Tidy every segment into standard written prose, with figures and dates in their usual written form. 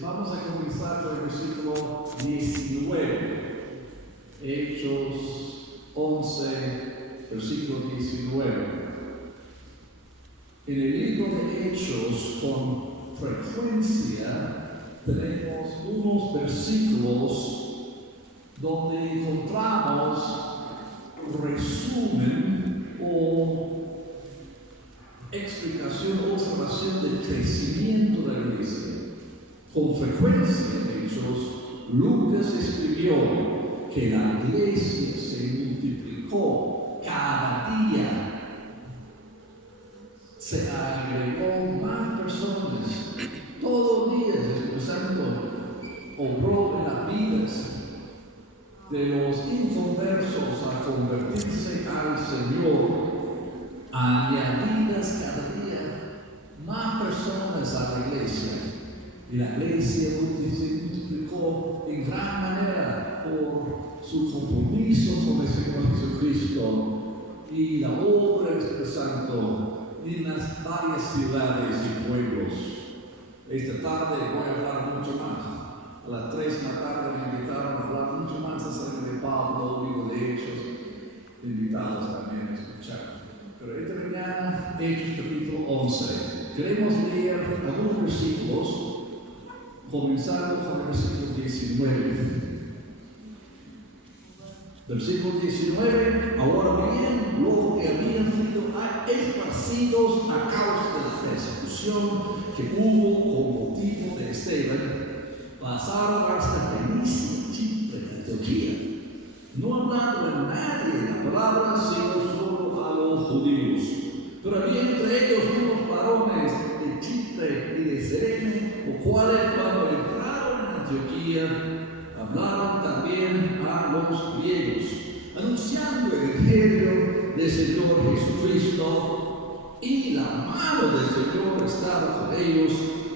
Vamos a comenzar por el versículo 19. Hechos 11, versículo 19. En el libro de Hechos, con frecuencia, tenemos unos versículos donde encontramos resumen o explicación o observación del crecimiento de la iglesia. Con frecuencia, de Hechos, Lucas escribió que la iglesia se multiplicó cada día. Se agregó más personas. Todos los días el Espíritu Santo obró en las vidas de los inconversos a convertirse al Señor. Añadidas cada día más personas a la iglesia. Y la iglesia se multiplicó en gran manera por su compromiso con el Señor Jesucristo y la obra del Espíritu Santo en las varias ciudades y pueblos. Esta tarde voy a hablar mucho más. A las 3 de la tarde me invitaron a hablar mucho más acerca de Pablo, libro de Hechos, invitados también a escuchar. Pero esta mañana, Hechos capítulo 11, queremos leer algunos versículos, comenzando con el versículo 19. Versículo 19, ahora bien, luego que habían sido esparcidos a causa de la persecución que hubo con motivo de Esteban, pasaron hasta Fenicia, Chipre, Antioquía, no hablando a nadie la palabra, sino solo a los judíos. Pero había entre ellos unos varones de Chipre y de Cirene, los cuales cuando entraron en Antioquía, hablaron también a los griegos, anunciando el evangelio del Señor Jesucristo, y la mano del Señor estaba con ellos,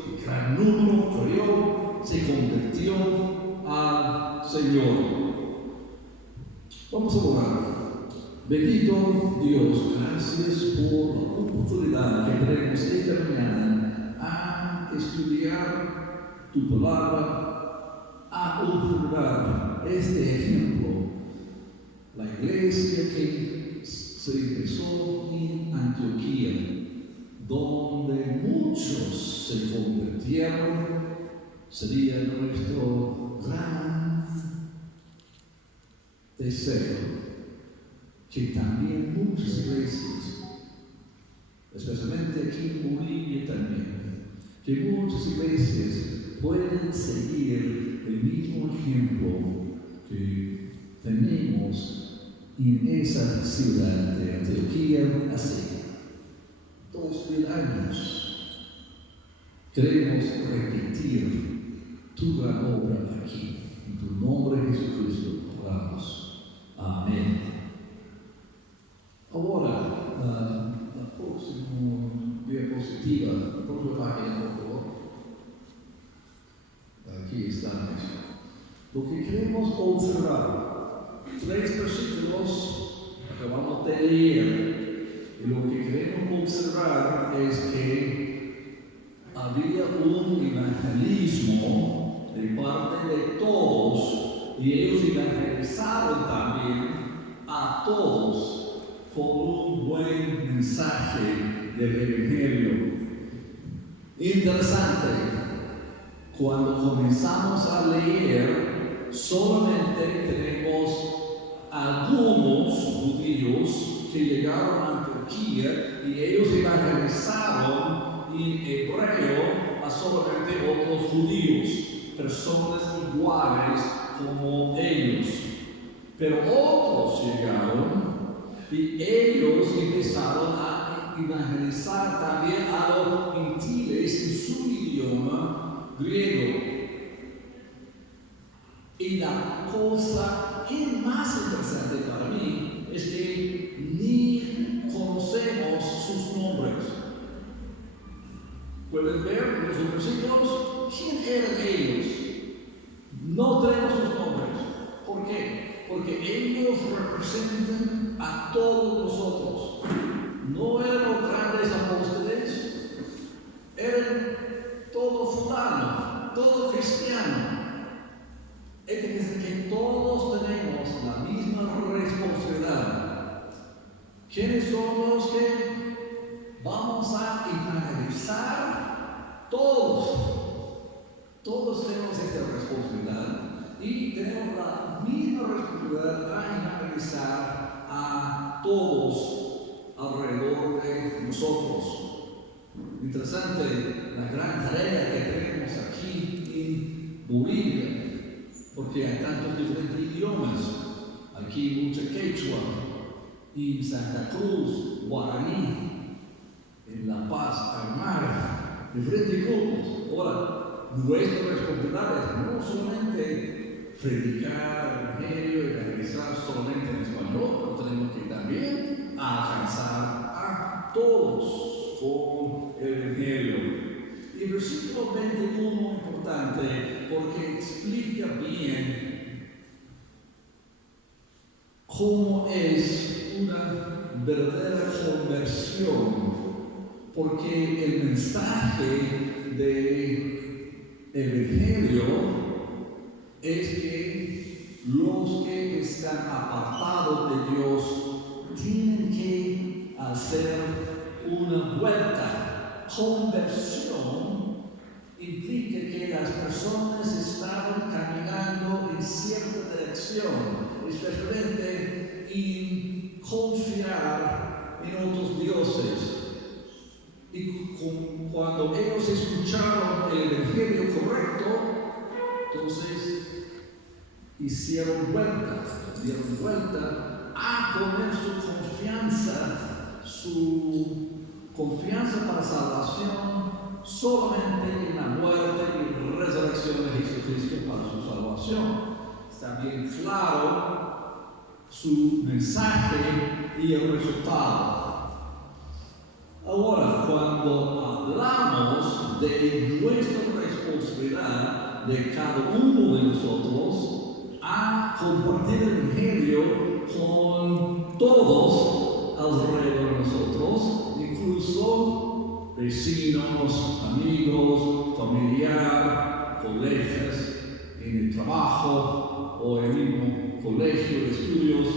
y gran número creyó, se convirtió al Señor. Vamos a orar. Bendito Dios, gracias por la oportunidad que tenemos esta mañana a estudiar tu palabra, a observar este ejemplo, la iglesia que se empezó en Antioquía, donde muchos se convirtieron. Sería nuestro gran deseo que también muchas iglesias, especialmente especialmente aquí en Bolivia también, que muchas iglesias pueden seguir el mismo ejemplo que tenemos en esa ciudad de Antioquía hace 2000 años. Queremos repetir tu gran obra aquí. En tu nombre, Jesucristo, oramos. Amén. Ahora, la próxima diapositiva, la próxima página, por favor. Aquí estamos. Lo que queremos observar, 3 versículos acabamos de leer, y lo que queremos observar es que había un evangelismo de parte de todos, y ellos evangelizaron también a todos con un buen mensaje del Evangelio. Interesante, cuando comenzamos a leer, solamente tenemos algunos judíos que llegaron a Antioquía y ellos evangelizaron en hebreo a solamente otros judíos, personas iguales como ellos. Pero otros llegaron y ellos empezaron a evangelizar también a los gentiles en su idioma griego. Y la cosa más interesante para mí es que ni conocemos sus nombres. Pueden ver en los versículos quién eran ellos. No tenemos sus nombres. ¿Por qué? Porque ellos representan a todos nosotros. No eran los grandes apóstoles, eran todo fulano, todo cristiano. Es decir, que todos tenemos la misma responsabilidad. ¿Quiénes son los que vamos a evangelizar? Todos. Todos tenemos esta responsabilidad y tenemos la misma responsabilidad a evangelizar a todos alrededor de nosotros. Interesante la gran tarea que tenemos aquí en Bolivia, porque hay tantos diferentes idiomas. Aquí mucha quechua, y en Santa Cruz, guaraní, en La Paz, Aymara, diferentes grupos. Ahora, nuestra responsabilidad es no solamente predicar el evangelio y evangelizar solamente en español, pero tenemos que también alcanzar a todos con el evangelio. Y el versículo 21 es importante porque explica bien cómo es una verdadera conversión, porque el mensaje del Evangelio es que los que están apartados de Dios tienen que hacer una vuelta. Conversión implica que las personas estaban caminando en cierta dirección, especialmente en confiar en otros dioses. Y cuando ellos escucharon el evangelio correcto, entonces dieron vuelta a poner su confianza para salvación solamente en la muerte y resurrección de Jesucristo para su salvación. Está bien claro su mensaje y el resultado. Ahora, cuando hablamos de nuestra responsabilidad de cada uno de nosotros a compartir el evangelio con todos alrededor de nosotros, incluso vecinos, amigos, familiares, colegas, en el trabajo o en el mismo colegio de estudios,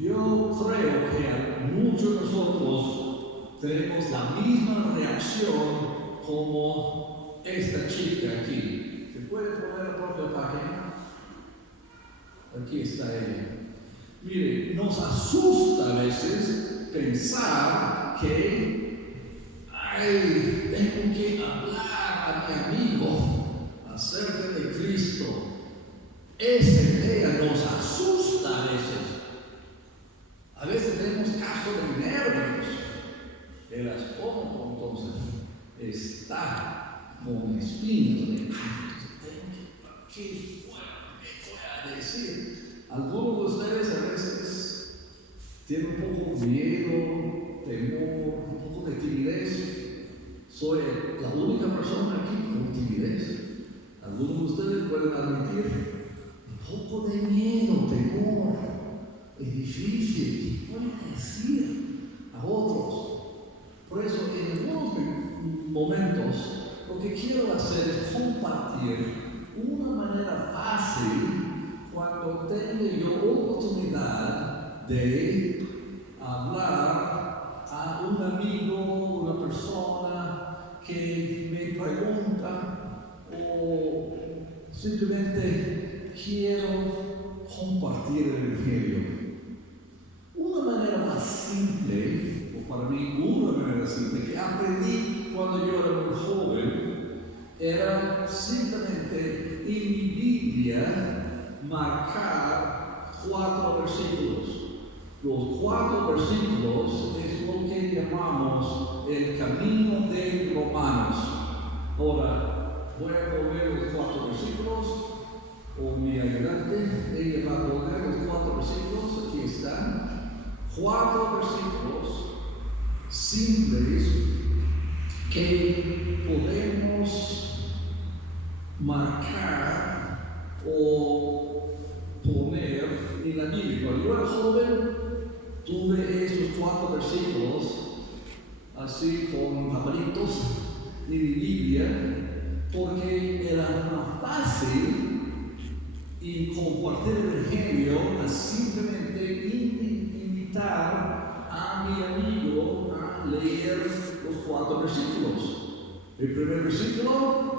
yo creo que muchos de nosotros tenemos la misma reacción como esta chica aquí. ¿Se puede poner la propia página? Aquí está ella. Mire, nos asusta a veces pensar que ay, tengo que hablar a mi amigo acerca de Cristo. Esa idea nos asusta a veces. A veces tenemos casos de nervios. El estómago entonces está con espinas de ¿qué voy a decir? Algunos de ustedes a veces tienen un poco miedo, temor, un poco de timidez. Soy la única persona aquí con timidez. Algunos de ustedes pueden admitir un poco de miedo, temor. Es difícil, voy a decir a otros. Por eso, en algunos momentos, lo que quiero hacer es compartir una manera fácil cuando tengo yo oportunidad de hablar a un amigo, una persona que me pregunta o simplemente quiero compartir el Evangelio. Una manera más simple, o para mí una manera simple, que aprendí cuando yo era muy joven, era simplemente en mi Biblia marcar 4 versículos. Los 4 versículos es lo que llamamos el camino de Romanos. Ahora, voy a poner los 4 versículos, o mi ayudante, ella va a poner los 4 versículos, aquí están. 4 versículos simples que podemos marcar o poner en la Biblia. Cuando yo era joven, tuve estos 4 versículos así con papelitos en mi Biblia, porque era más fácil y compartir el Evangelio a simplemente invitar a mi amigo a leer los 4 versículos. El primer versículo,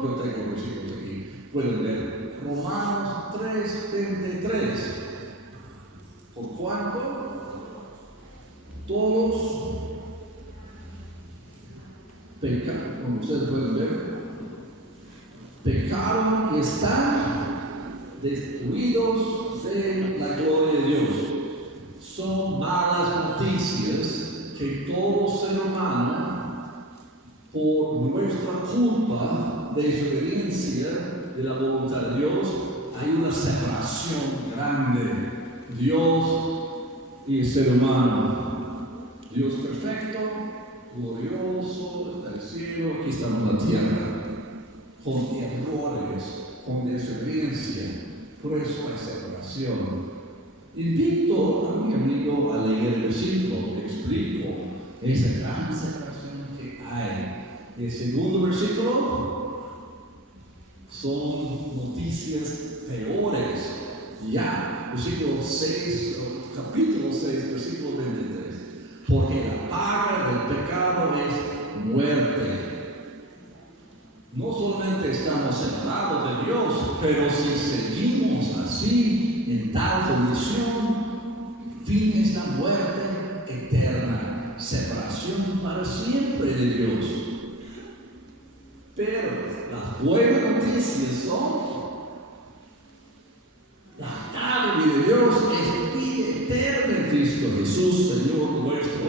yo tengo versículos aquí, pueden ver, Romanos 3:23. ¿Por cuánto? Todos pecaron, como ustedes pueden ver, pecaron y están destruidos de la gloria de Dios. Son malas noticias que todo ser humano, por nuestra culpa, desobediencia de la voluntad de Dios, hay una separación grande. Dios y el ser humano. Dios perfecto, glorioso, está en el cielo, aquí estamos en la tierra, con errores, con desobediencia. Por eso hay separación. Invito a mi amigo a leer el versículo, le explico esa gran separación que hay. El segundo versículo son noticias peores. Ya, versículo 6, capítulo 6, versículo 23. Porque la paga del pecado es muerte. No solamente estamos separados de Dios, pero si seguimos así, en tal condición, fin es la muerte eterna, separación para siempre de Dios. Pero las buenas noticias son: la dádiva de Dios es vida eterna en Cristo Jesús, Señor nuestro.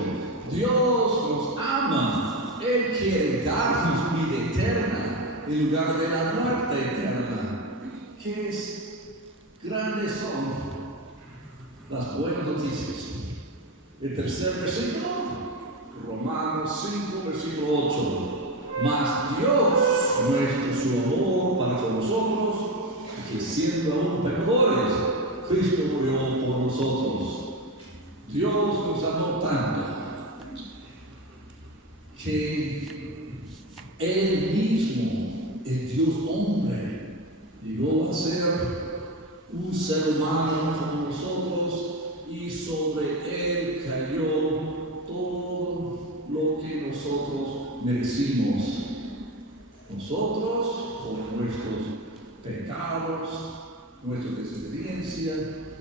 Dios nos ama, Él quiere darnos vida eterna en lugar de la muerte eterna. ¿Qué grandes son las buenas noticias? El tercer versículo, Romanos 5, versículo 8. Mas Dios muestra su amor para con nosotros, que siendo aún pecadores, Cristo murió por nosotros. Dios nos amó tanto que Él mismo, el Dios hombre, llegó a ser un ser humano como nosotros, y sobre Él cayó todo lo que nosotros merecimos. Nosotros, por nuestros pecados, nuestra desobediencia,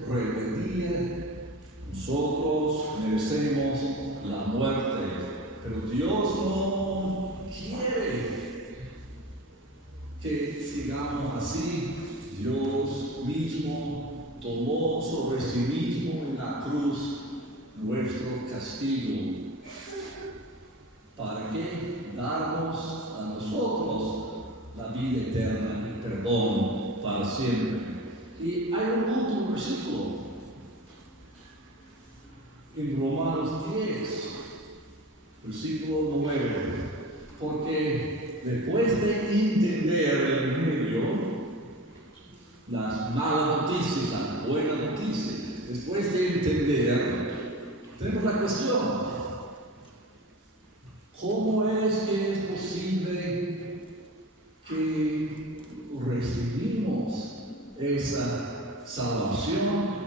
rebeldía, nosotros merecemos la muerte. Pero Dios no así, Dios mismo tomó sobre sí mismo en la cruz nuestro castigo. ¿Para qué? Darnos a nosotros la vida eterna y perdón para siempre. Y hay un último versículo en Romanos 10, versículo 9, porque después de entender el Evangelio, las malas noticias, las buenas noticias, después de entender, tenemos la cuestión: ¿cómo es que es posible que recibimos esa salvación?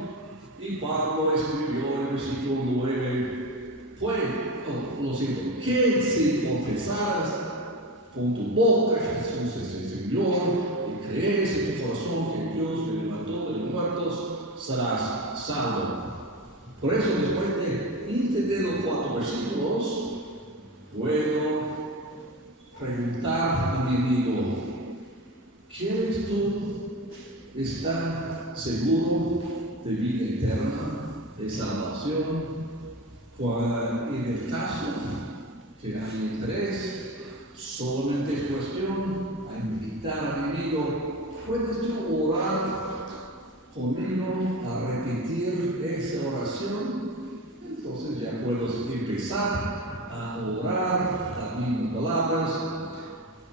Y Pablo escribió en el versículo 9, que si confesaras con tu boca Jesús es el Señor, y crees en tu corazón que Dios te levantó de los muertos, serás salvo. Por eso, después de entender los 4 versículos, puedo preguntar a mi amigo: ¿quieres tú estar seguro de vida eterna, de salvación? En el caso que hay 3, solamente es cuestión a invitar a mi amigo: ¿puedes tú orar conmigo a repetir esa oración? Entonces ya puedo empezar a orar las mismas palabras: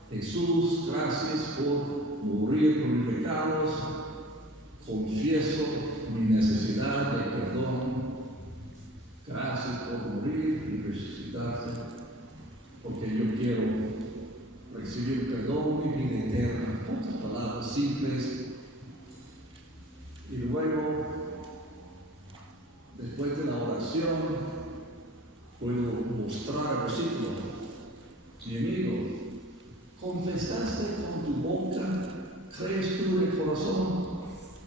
Jesús, gracias por morir por mis pecados, confieso mi necesidad de perdón, gracias por morir y resucitarse, porque yo quiero recibir perdón y vida eterna. Otras palabras simples. Y luego, después de la oración, puedo mostrar el versículo: mi amigo, ¿confesaste con tu boca, crees tú en el corazón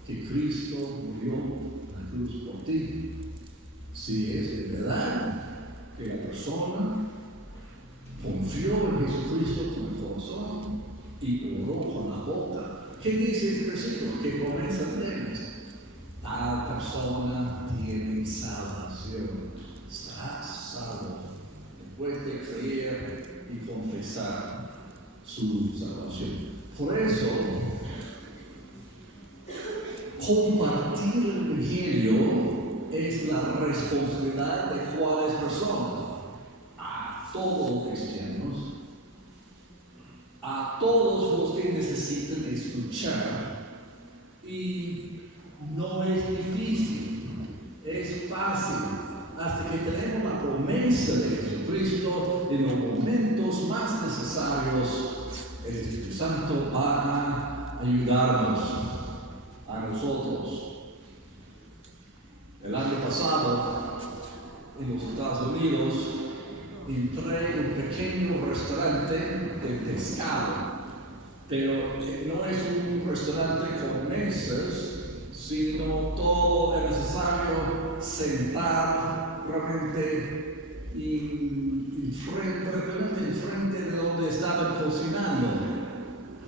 que Cristo murió en la cruz por ti? Si es de verdad que la persona confió en Jesucristo con el corazón y oró con la boca, ¿qué dice este versículo? ¿Qué promesa tenemos? Tal persona tiene salvación, estará salvo después de creer y confesar su salvación. Por eso, compartir el Evangelio es la responsabilidad de cuáles personas: a todos los cristianos, a todos los que necesitan escuchar. Y no es difícil, es fácil, hasta que tenemos la promesa de Jesucristo. En los momentos más necesarios, el Espíritu Santo va a ayudarnos a nosotros. El año pasado, en los Estados Unidos, entré en un pequeño restaurante de pescado, pero no es un restaurante con mesas, sino todo es necesario sentar realmente enfrente de donde estaban cocinando,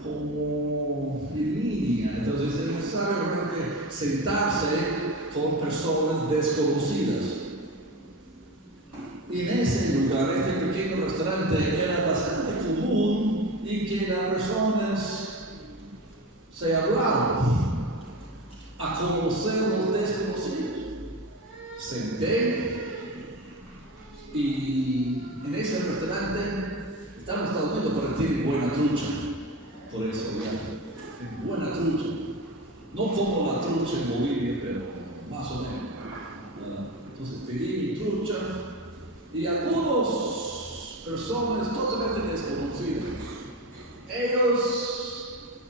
como en línea. Entonces es necesario realmente sentarse con personas desconocidas. Y en ese lugar, este pequeño restaurante, era bastante común y que las personas se hablaron a conocer los desconocidos. Senté y en ese restaurante estamos en Estados Unidos, pero tiene buena trucha. Por eso ya, buena trucha. No como la trucha en Bolivia, pero más o menos. Entonces pedí mi trucha y algunas personas totalmente desconocidas, ellos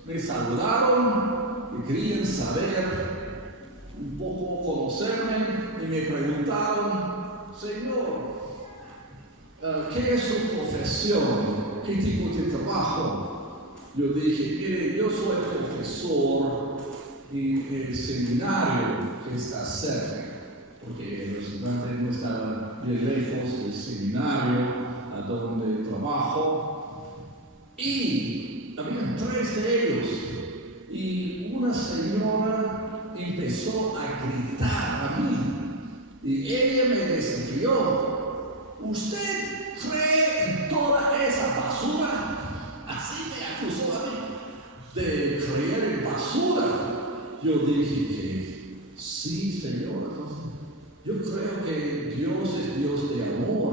me saludaron y querían saber un poco, conocerme, y me preguntaron: Señor, ¿qué es su profesión? ¿Qué tipo de trabajo? Yo dije: mire, yo soy profesor en el seminario que está cerca, porque el restaurante no estaba bien lejos del seminario a donde trabajo, y había 3 de ellos y una señora empezó a gritar a mí y ella me desafió. ¿Usted cree en toda esa basura? Así me acusó a mí de creer en basura. Yo dije que sí, señora. Yo creo que Dios es Dios de amor,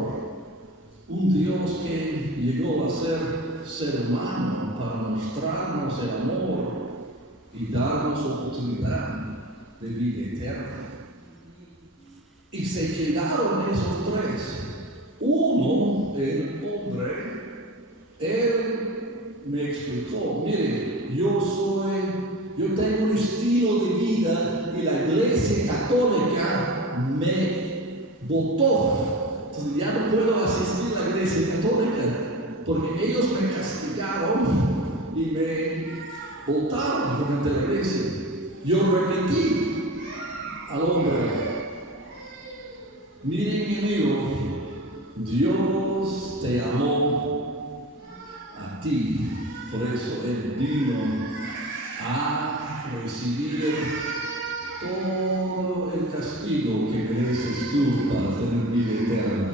un Dios que llegó a ser humano para mostrarnos el amor y darnos oportunidad de vida eterna. Y se quedaron esos tres. Uno, el hombre, él me explicó, mire, yo tengo un estilo de vida y la Iglesia Católica me votó. Entonces ya no puedo asistir a la Iglesia Católica porque ellos me castigaron y me votaron durante la iglesia. Yo repetí al hombre, mire mi amigo, Dios te amó a ti, por eso Él vino a recibir todo el castigo que mereces tú para tener vida eterna.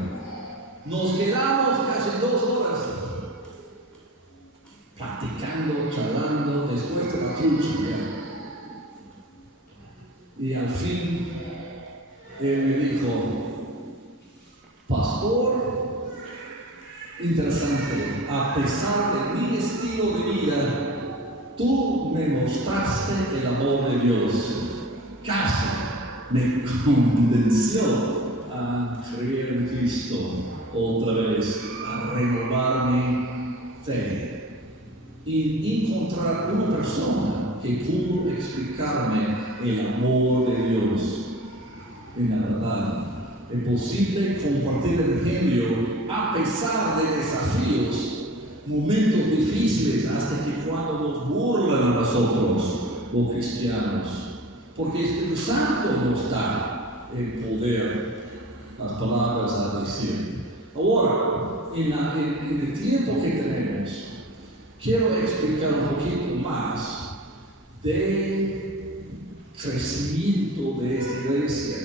Nos quedamos casi 2 horas platicando, charlando, después de la trucha ya. Y al fin él me dijo, pastor, interesante, a pesar de mi estilo de vida, tú me mostraste el amor de Dios. Casi me convenció a creer en Cristo otra vez, a renovar mi fe y encontrar una persona que pudo explicarme el amor de Dios. En la verdad, es posible compartir el Evangelio a pesar de desafíos, momentos difíciles, hasta que cuando nos burlan a nosotros, los cristianos. Porque el Espíritu Santo nos da el poder, las palabras a decir. Ahora, en el tiempo que tenemos, quiero explicar un poquito más de crecimiento de esta iglesia,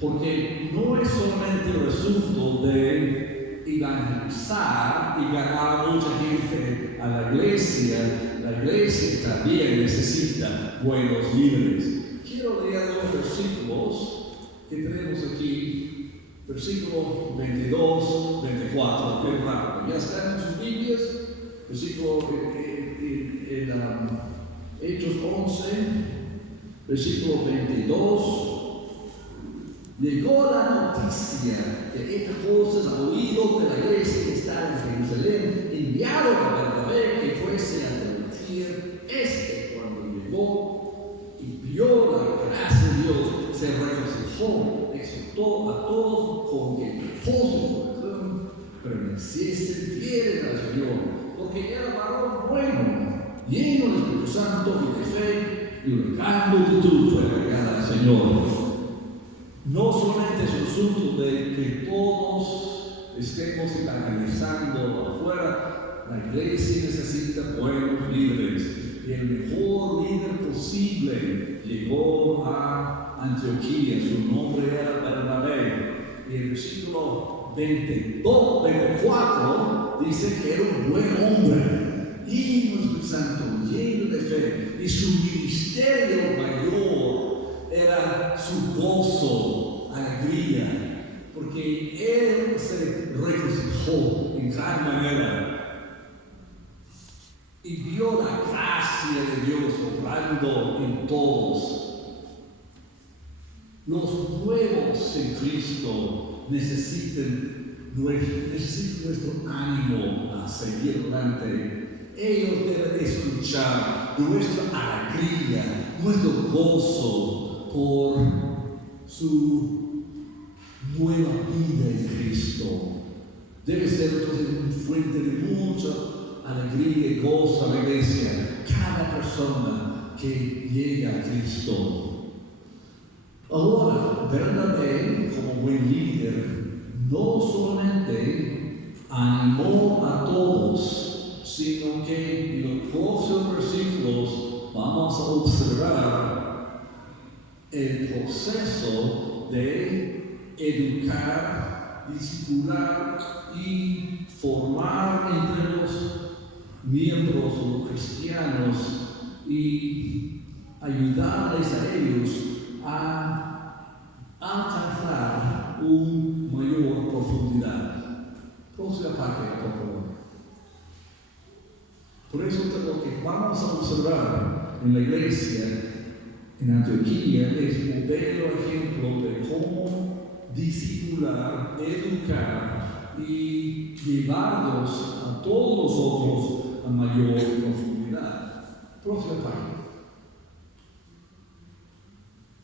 porque no es solamente el asunto de evangelizar y ganar a mucha gente a la iglesia también necesita buenos líderes. Quiero leer 2 versículos que tenemos aquí, versículo 22, 24, bien rápido. Ya están en sus Biblias, versículo en Hechos 11, versículo 22. Llegó la noticia que estas cosas ha oído de la iglesia que está en Jerusalén, enviaron a Bernabé que fuese a transmitir. Cuando llegó y vio la gracia de Dios, se regocijó, exhortó a todos con que el gozo de su corazón permaneciesen fieles al Señor, porque era varón bueno, lleno del Espíritu Santo y de fe, y una gran multitud fue agregada al Señor. No solamente es un asunto de que todos estemos evangelizando afuera, la iglesia necesita buenos líderes, y el mejor líder posible llegó a Antioquía. Su nombre era Bernabé, y el versículo 24 dice que era un buen hombre, lleno del Espíritu Santo, lleno de fe, y su ministerio mayor era su gozo, alegría, porque él se regocijó en gran manera y vio la gracia de Dios obrando en todos. Los nuevos en Cristo necesitan nuestro ánimo a seguir adelante. Ellos deben escuchar nuestra alegría, nuestro gozo por su nueva vida en Cristo. Debe ser entonces una fuente de mucha alegría y gozo a la iglesia, cada persona que llega a Cristo. Ahora, Bernabé, como buen líder, no solamente animó a todos, sino que en los próximos versículos vamos a cristianos y ayudarles a ellos a alcanzar una mayor profundidad. Próxima parte, por favor. Por eso lo que vamos a observar en la iglesia en Antioquía es modelo ejemplo de cómo discipular, educar y llevarlos a todos nosotros a mayor profundidad. Próxima página.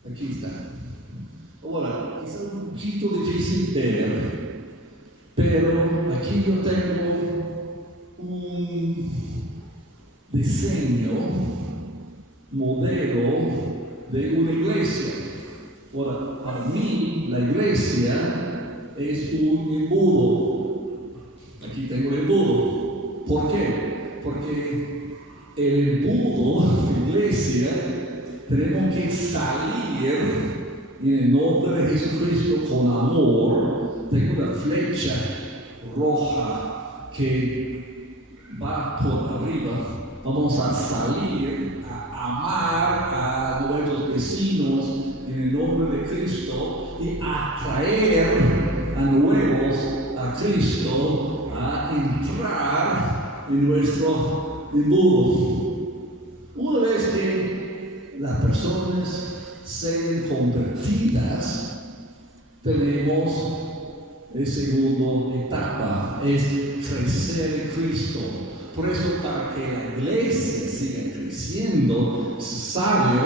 Aquí está. Ahora, es un poquito difícil ver, pero aquí yo tengo un diseño, modelo de una iglesia. Ahora, para mí, la iglesia es un embudo. Aquí tengo el embudo. ¿Por qué? Porque el embudo de la iglesia tenemos que salir en el nombre de Jesucristo con amor. Tengo una flecha roja que va por arriba. Vamos a salir a amar a nuestros vecinos en el nombre de Cristo y atraer a nuevos a Cristo a entrar en nuestro embudo. Una vez que las personas sean convertidas, tenemos la segunda etapa, es crecer en Cristo. Por eso, para que la iglesia siga creciendo, es necesario,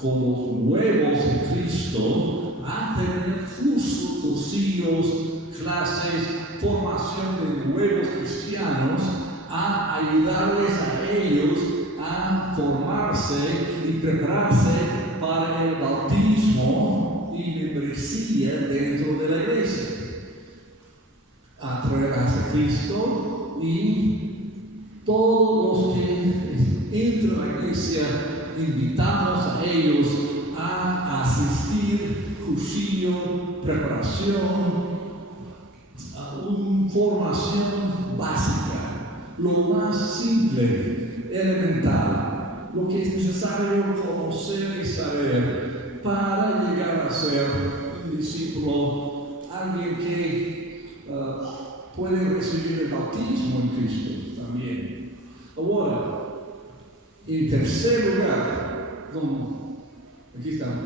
con los nuevos en Cristo, a tener cursos, cursillos, clases, formación de nuevos cristianos, a ayudarles a ellos a formarse y prepararse para el bautismo y membresía dentro de la iglesia. Atraer a Cristo y todos los que entran a la iglesia, invitamos a ellos a asistir, cursillo, preparación, a una formación básica, lo más simple, elemental, lo que es necesario conocer y saber para llegar a ser un discípulo, alguien que puede recibir el bautismo en Cristo también. Ahora, en tercer lugar, aquí estamos.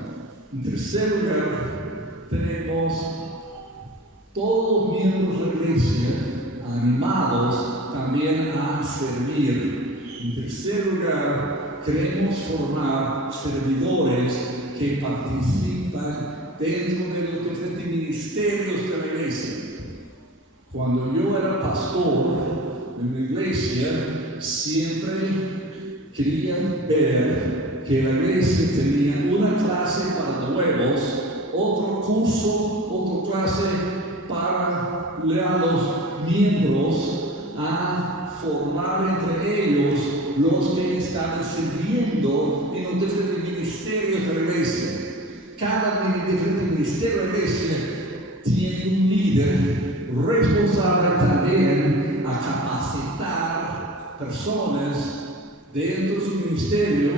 En tercer lugar, tenemos todos los miembros de la iglesia animados también a servir. En tercer lugar, queremos formar servidores que participan dentro de los diferentes ministerios de la iglesia. Cuando yo era pastor en la iglesia, siempre querían ver que la iglesia tenía una clase para nuevos, otro curso, otra clase para los miembros a formar entre ellos los que están sirviendo en los diferentes ministerios de la iglesia. Cada diferente ministerio de la iglesia tiene un líder responsable también a capacitar personas dentro de su ministerio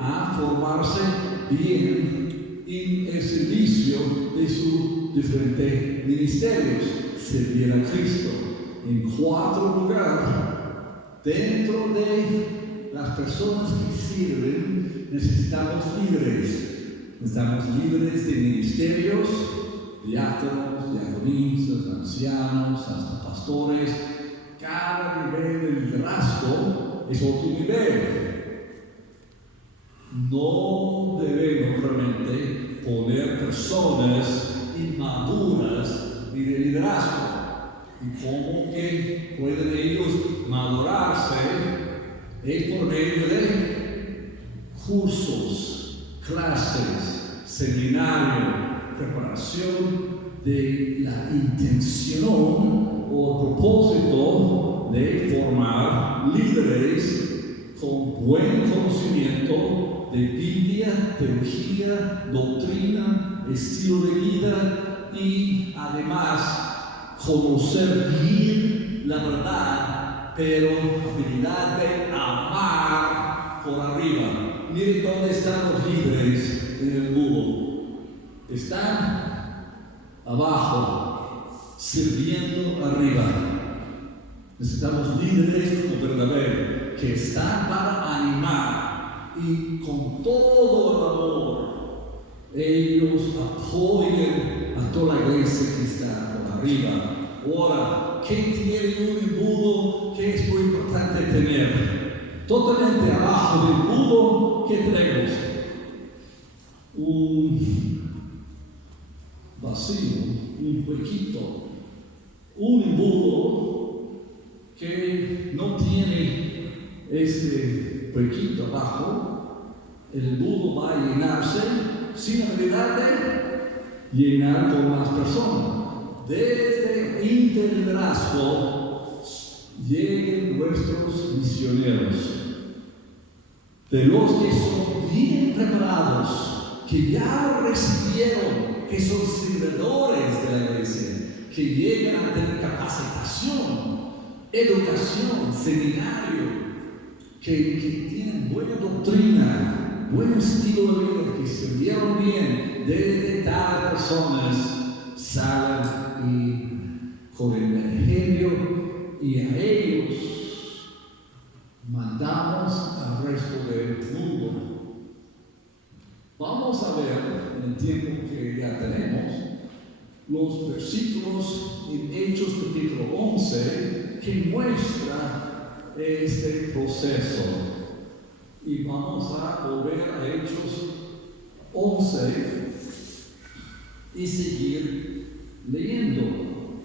a formarse bien en el servicio de sus diferentes ministerios, servir a Cristo. En cuarto lugar, dentro de las personas que sirven, necesitamos líderes. Necesitamos líderes de ministerios, diáconos, diaconisas, ancianos, hasta pastores. Cada nivel de liderazgo es otro nivel. No debemos realmente poner personas inmaduras ni de liderazgo. Y cómo que pueden ellos madurarse es por medio de cursos, clases, seminario, preparación de la intención o propósito de formar líderes con buen conocimiento de Biblia, teología, doctrina, estilo de vida y además conocer bien la verdad pero habilidad de amar por arriba. Miren dónde están los líderes en el mundo. Están abajo, sirviendo arriba. Necesitamos líderes como Bernabé, que están para animar y con todo el amor ellos apoyen a toda la iglesia que está por arriba. Ahora, ¿qué tiene un embudo que es muy importante tener? Totalmente abajo del embudo, ¿qué tenemos? Un vacío, un huequito, un embudo que no tiene este huequito abajo. El embudo va a llenarse sin habilidad de llenar con más personas. Desde interliderazgo lleguen nuestros misioneros, de los que son bien preparados, que ya recibieron, que son servidores de la iglesia, que llegan a tener capacitación, educación, seminario, que tienen buena doctrina, buen estilo de vida, que sirvieron bien. Desde tal personas salen y con el evangelio, y a ellos mandamos al resto del mundo. Vamos a ver en el tiempo que ya tenemos los versículos en Hechos capítulo 11 que muestra este proceso. Y vamos a volver a Hechos 11 y seguir leyendo.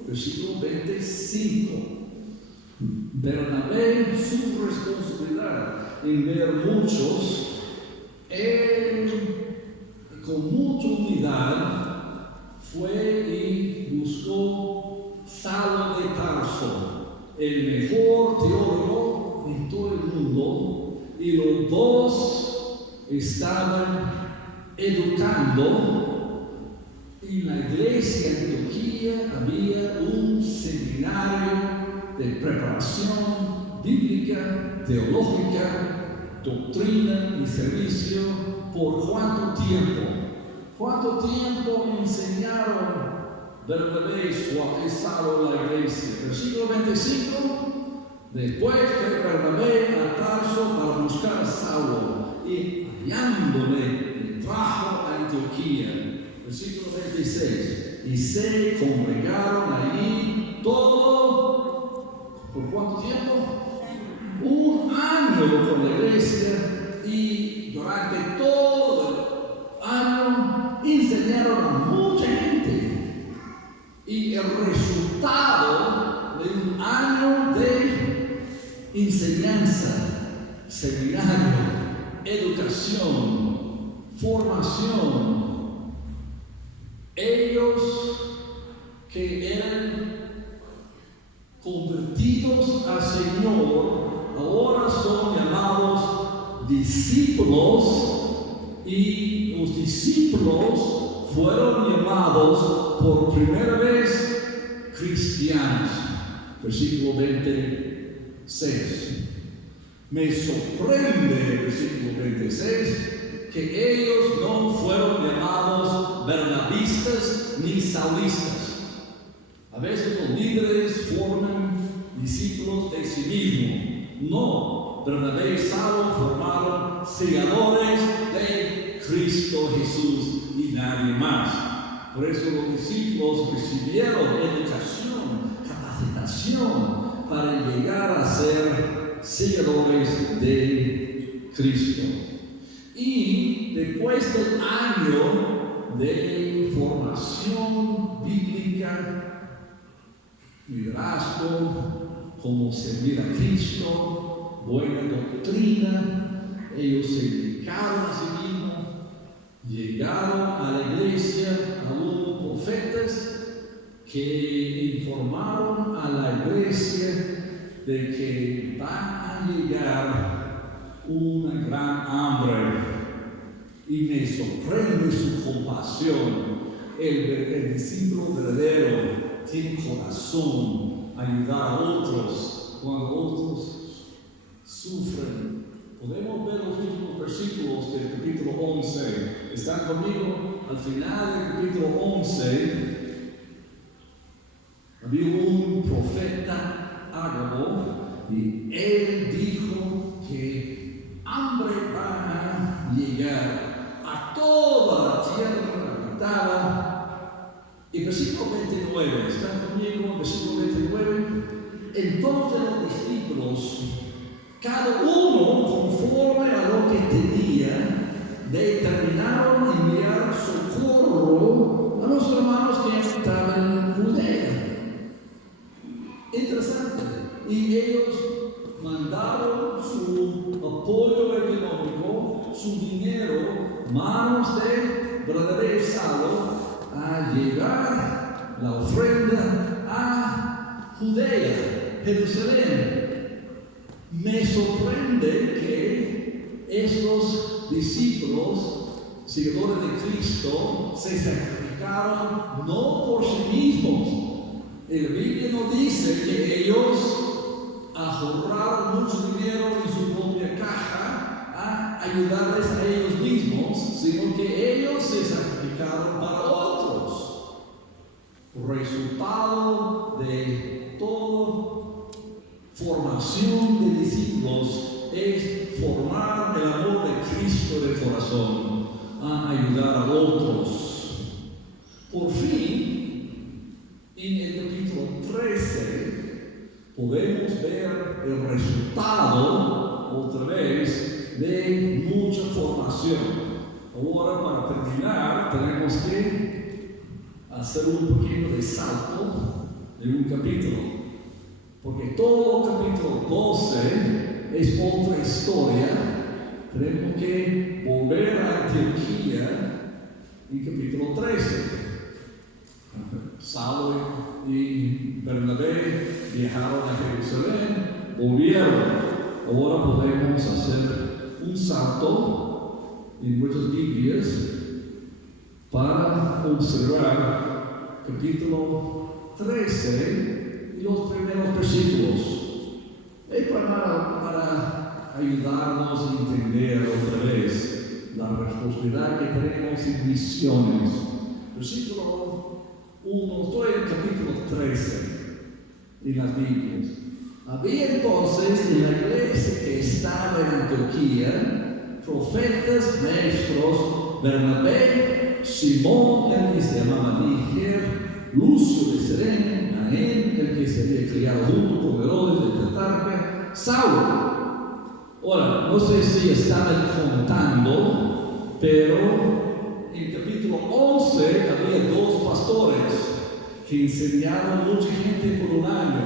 Versículo 25. Bernabé, su responsabilidad en ver muchos, él con mucha humildad fue y buscó Saulo de Tarso, el mejor teólogo en todo el mundo, y los dos estaban educando. En la iglesia de Antioquía había un seminario de preparación bíblica, teológica, doctrina y servicio. ¿Por cuánto tiempo? ¿Cuánto tiempo enseñaron Bernabé y Saulo a la iglesia? Versículo 25. Después fue Bernabé a Tarso para buscar a Saulo, y hallándole trajo a Antioquía. Versículo 26. Y se congregaron allí todo, ¿por cuánto tiempo? Un año con la iglesia, y durante todo el año enseñaron a mucha gente. Y el resultado de un año de enseñanza, seminario, educación, formación, ellos que eran convertidos al Señor ahora son llamados discípulos, y los discípulos fueron llamados por primera vez cristianos. Versículo 26. Me sorprende, versículo 26, que ellos no fueron llamados bernabistas ni saulistas. A veces los líderes forman discípulos de sí mismos. No, Bernabé y Saulo formaron selladores de Cristo Jesús y nadie más. Por eso los discípulos recibieron educación, capacitación para llegar a ser selladores de Cristo. Y después del año de formación bíblica, liderazgo, cómo servir a Cristo, buena doctrina, ellos se dedicaron a sí mismos, llegaron a la iglesia algunos profetas que informaron a la iglesia de que va a llegar una gran hambre, y me sorprende su compasión. El discípulo verdadero tiene corazón a ayudar a otros cuando otros 11. ¿Están conmigo? Al final del capítulo 11, había un profeta Ágabo y él dijo que hambre va a llegar a toda la tierra habitada. Y versículo 29, ¿están conmigo? Versículo 29. Entonces los discípulos, cada uno conforme a lo que tenía, determinaron enviar socorro a los hermanos que estaban en Judea. Interesante. Y ellos mandaron su apoyo económico, su dinero, manos de Bernabé y Saulo, a llevar la ofrenda a Judea, Jerusalén. Me sorprende que estos discípulos, seguidores de Cristo, se sacrificaron no por sí mismos. La Biblia nos dice que ellos ahorraron mucho dinero en su propia caja a ayudarles a ellos mismos, sino que ellos se sacrificaron para otros. Resultado de toda formación de discípulos es formar el amor de Cristo en el corazón, a ayudar a otros. Por fin, en el capítulo 13 podemos ver el resultado otra vez de mucha formación. Ahora, para terminar, tenemos que hacer un pequeño salto de un capítulo, porque todo el capítulo 12 es otra historia. Tenemos que volver a Antioquía en capítulo 13. Saulo y Bernabé viajaron a Jerusalén, volvieron. Ahora podemos hacer un salto en nuestras Biblias para observar capítulo 13 y los primeros versículos. Es para ayudarnos a entender otra vez la responsabilidad que tenemos en misiones. Versículo 1, estoy en el capítulo 13 en las Biblias. Había entonces en la iglesia que estaba en Antioquía profetas maestros: Bernabé, Simón, el que se llamaba Níger, Lucio de Cirene, Naén, el que se había criado junto con Herodes de Tetrarca, Saulo. Ahora, no sé si estaban contando, pero en el capítulo 11 había dos pastores que enseñaron mucha gente por un año.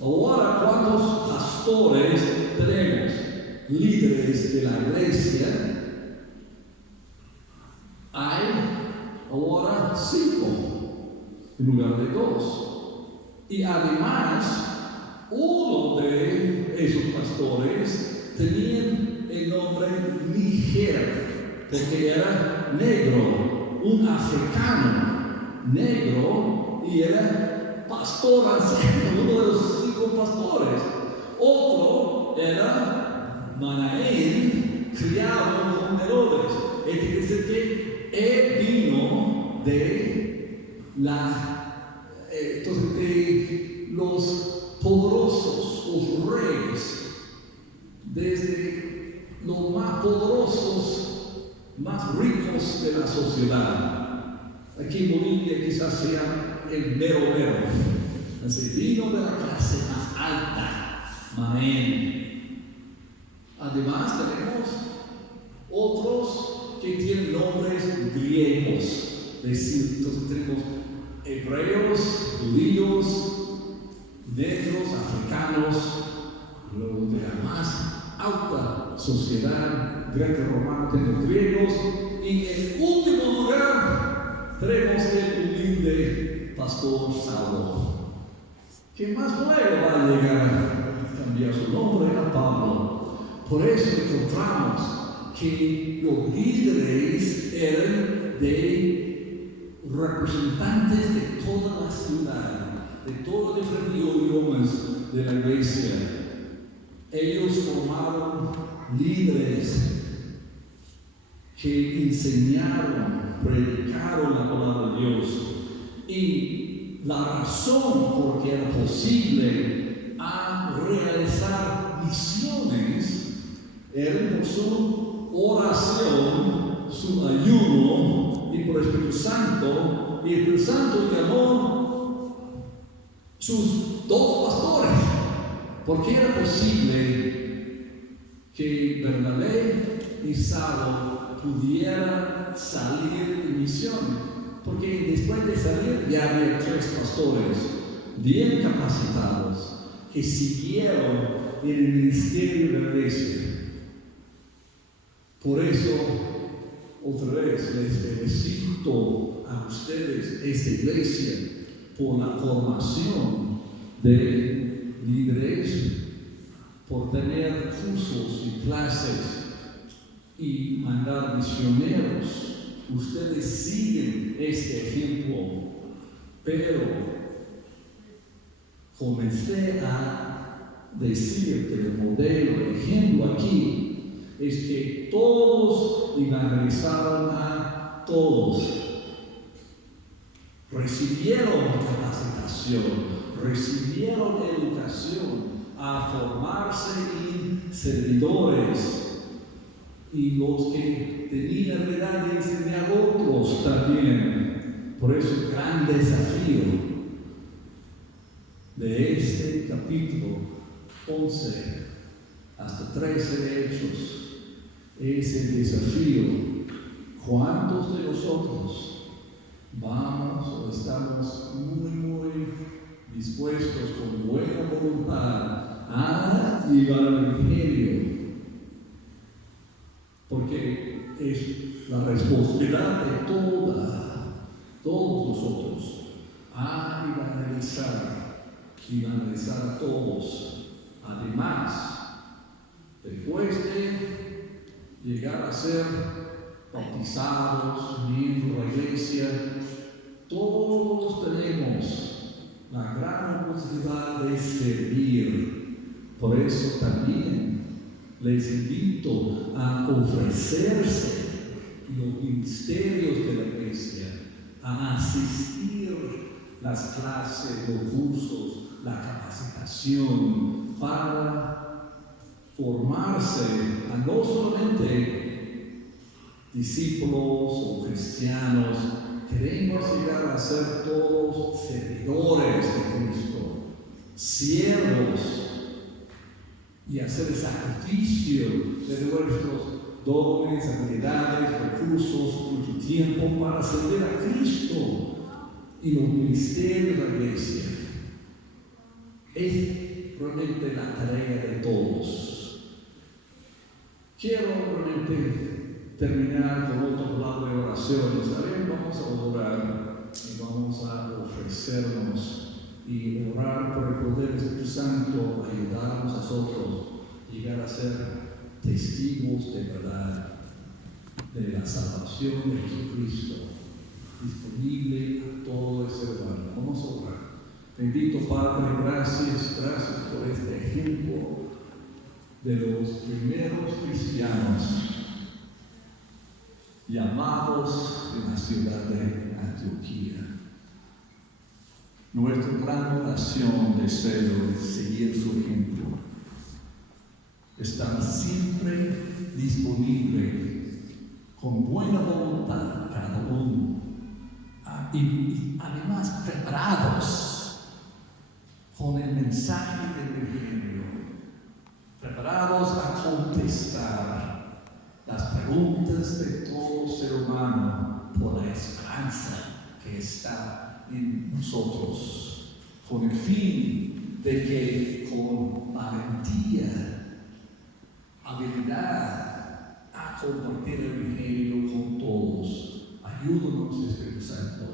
Ahora, ¿cuántos pastores tenemos? Líderes de la iglesia. Hay ahora 5 en lugar de 2. Y además, uno de esos pastores tenía el nombre Níger, porque era negro, un africano negro, y era pastor anciano, uno de los 5 pastores. Otro era Manaén, criado con Herodes. Es decir, que él vino de los poderosos, los reyes, desde los más poderosos, más ricos de la sociedad. Aquí en Bolivia quizás sea el mero. Así, vino de la clase más alta, Manaén. Además tenemos otros que tienen nombres griegos. Entonces tenemos hebreos, judíos, negros, africanos, los de la más alta sociedad greco-romana, tenemos griegos, y en último lugar tenemos el humilde pastor Saulo, que más luego va a llegar a cambiar su nombre a Pablo. Por eso encontramos que los líderes eran de representantes de toda la ciudad, de todos los diferentes idiomas de la iglesia. Ellos formaron líderes que enseñaron, predicaron la palabra de Dios. Y la razón por que era posible a realizar misiones era por su oración, su ayuno y por el Espíritu Santo. Y el Espíritu Santo llamó sus dos pastores, porque era posible que Bernabé y Saulo pudieran salir de misión. Porque después de salir ya había 3 pastores bien capacitados que siguieron en el ministerio de la iglesia. Por eso, otra vez, les felicito a ustedes, esta iglesia, por la formación de líderes, por tener cursos y clases y mandar misioneros. Ustedes siguen este ejemplo, pero comencé a decir que el modelo, el ejemplo aquí, es que todos evangelizaron a todos. Recibieron capacitación, recibieron educación a formarse en servidores. Y los que tenían la edad de enseñar a otros también. Por eso el gran desafío de este capítulo 11 hasta 13 de Hechos es el desafío. ¿Cuántos de nosotros vamos o estamos muy dispuestos con buena voluntad a llevar el evangelio? Porque es la responsabilidad de todos nosotros a evangelizar a todos. Además, después de llegar a ser bautizados, miembros de la iglesia, todos tenemos la gran oportunidad de servir. Por eso también les invito a ofrecerse en los ministerios de la iglesia, a asistir las clases, los cursos, la capacitación para formarse a no solamente discípulos o cristianos. Queremos llegar a ser todos servidores de Cristo, siervos, y hacer el sacrificio de nuestros dones, habilidades, recursos, nuestro tiempo para servir a Cristo y los ministerios de la iglesia. Es realmente la tarea de todos. Quiero realmente terminar con otra palabra de oración. ¿Saben? Vamos a orar y vamos a ofrecernos y orar por el poder del Espíritu Santo, ayudarnos a nosotros a llegar a ser testigos de verdad de la salvación de Jesucristo, disponible a todo el ser humano. Vamos a orar. Bendito Padre, gracias por este ejemplo de los primeros cristianos llamados en la ciudad de Antioquía. Nuestra gran oración, deseo es seguir su ejemplo, estar siempre disponible, con buena voluntad cada uno, y además preparados con el mensaje del Evangelio, preparados a contestar las preguntas de todo ser humano por la esperanza que está en nosotros, con el fin de que con valentía, habilidad a compartir el Evangelio con todos, ayúdanos, Espíritu Santo,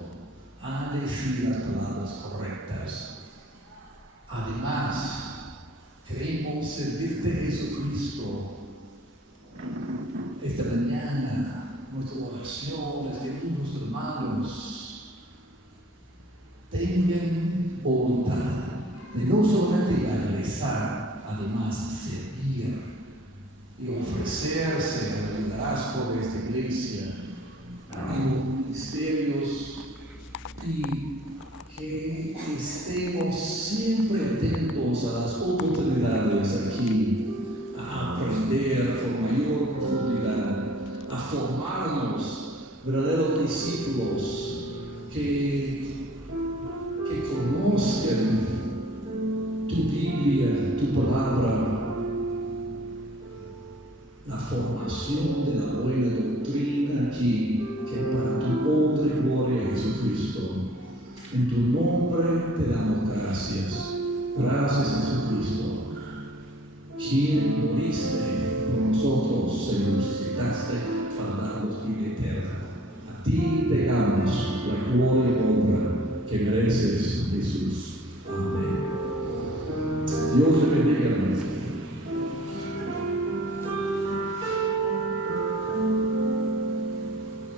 a decir las palabras correctas. Además, queremos servirte, Jesucristo. Esta mañana, nuestra oración es que nuestros hermanos tengan voluntad de no solamente evangelizar, además servir y ofrecerse al liderazgo de esta iglesia verdaderos discípulos que conozcan tu Biblia, tu palabra, la formación de la buena doctrina aquí, que para tu honra y gloria, Jesucristo. En tu nombre te damos gracias. Gracias, Jesucristo, quien moriste por nosotros, se resucitaste para darnos vida eterna. A ti te damos la gloria y honra que mereces, Jesús. Amén. Dios te bendiga, hermano.